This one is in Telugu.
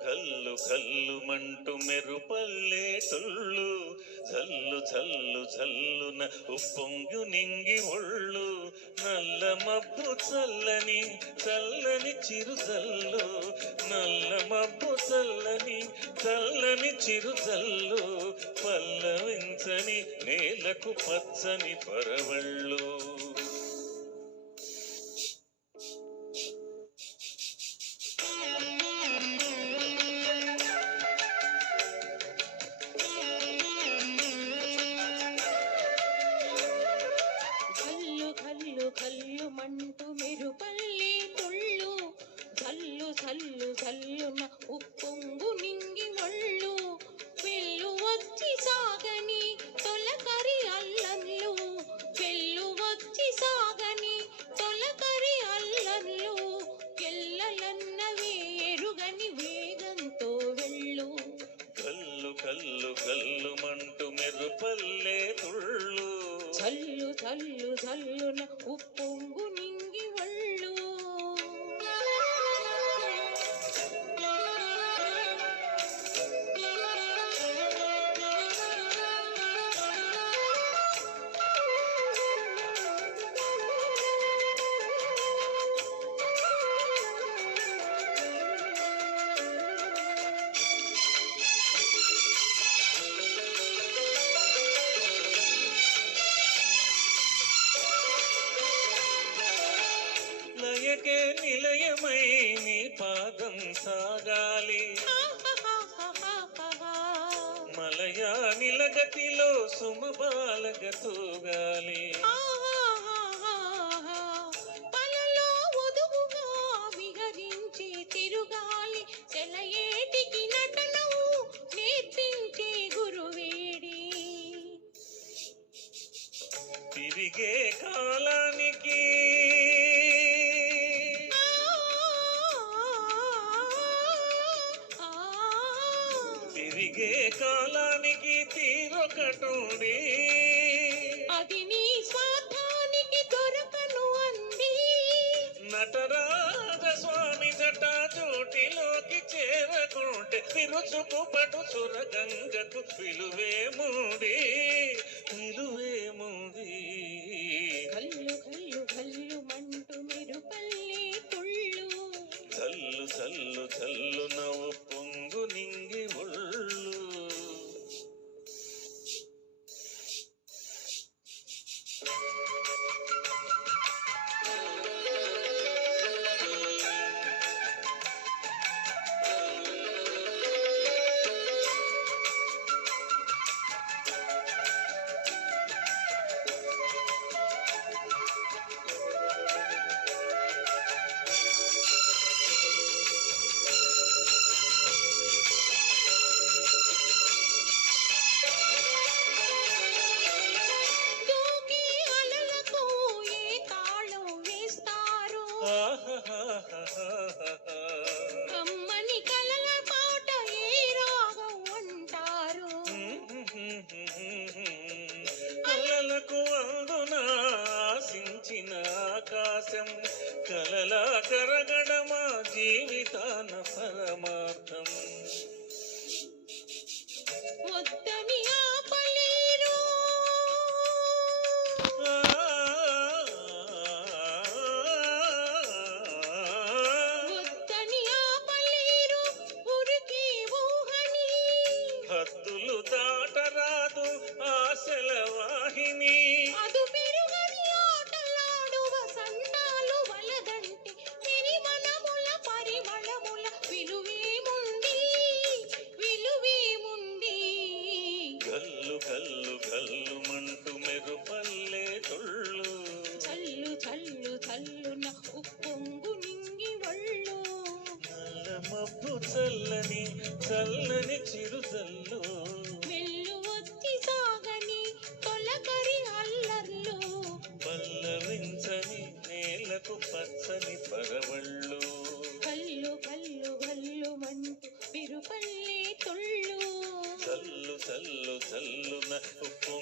కల్లు కల్లుమంటూ మెరుపల్లే తుళ్ళు జల్లు జల్లు జల్లున ఉప్పొంగు నింగి ఒళ్ళు నల్ల మబ్బు చల్లని చల్లని చిరుజల్లు నల్ల మబ్బు చల్లని చల్లని చిరుజల్లు పల్లవించని నేలకు పచ్చని పరవళ్ళు. కల్లుమంటూ మెరుపల్లే తుళ్ళు జల్లు జల్లు జల్లున ఉప్పొంగు నింగి ఒళ్ళు వెళ్ళు వచ్చి సాగని తొలకరి అల్లన్లు వెళ్ళు వచ్చి సాగని తొలకరి అల్లన్లు ఎల్లలన్నవే ఎరుగని వేగంతో వెళ్ళు. కల్లు కల్లు కల్లుమంటూ మెరుపల్లే తుళ్ళు జల్లు జల్లు జల్లున ఉప్పొంగు నింగి ఒళ్ళు. లయకే నిలయమై నీ పాదం సాగాలి మలయా నిలగతిలో సుమబాలగ తూగాలి పలలో ఒదుగుగా విహరించి తిరుగాలి సెలయేటికి నటనవు నేర్పించే గురువేడి తిరిగే కాలానికి తిరిగే కాలానికి తీరొకటోడి అది నీ స్వార్థానికి దొరకను అంది నటరాజ స్వామి జట చోటిలోకి చేరకుంటే తిరుచుకు పటు సురగంగకు విలువేముడి విలువేముడి. కల్లు కల్లు కల్లుమంటూ మెరుపల్లే తుళ్ళు చల్లు చల్లు చల్లు నవ్వు పొంగు నింగి ఒళ్ళు. కమ్మని కలల పాట ఏ రాగం అంటారు కలలకు అందున ఆశించిన ఆకాశం కలలా కరగడమా జీవితాన పరమార్థం. వద్దని ఆపలేరు హద్దులు దాటరాదు ఆశల వాహిని అదు పెరుగని ఆటలాడు వసంతాలు వలదంటే సిరివనముల పరిమళముల విలువేముంది విలువేముంది. కల్లు కల్లు కల్లుమంటూ మెరుపల్లే తుళ్ళు చల్లు చల్లు చల్లున ఉప్పొంగు నింగి ఒళ్ళు నల్ల మబ్బు చల్లని చల్లని చిరుజల్లు వెళ్ళు వచ్చి సాగని తొలకరి అల్లర్లు పల్లవించని నేలకు పచ్చని పరవళ్ళు. కల్లు కల్లు కల్లుమంటూ విరుపల్లే తుళ్ళు చల్లు చల్లు చల్లున ఉప్పు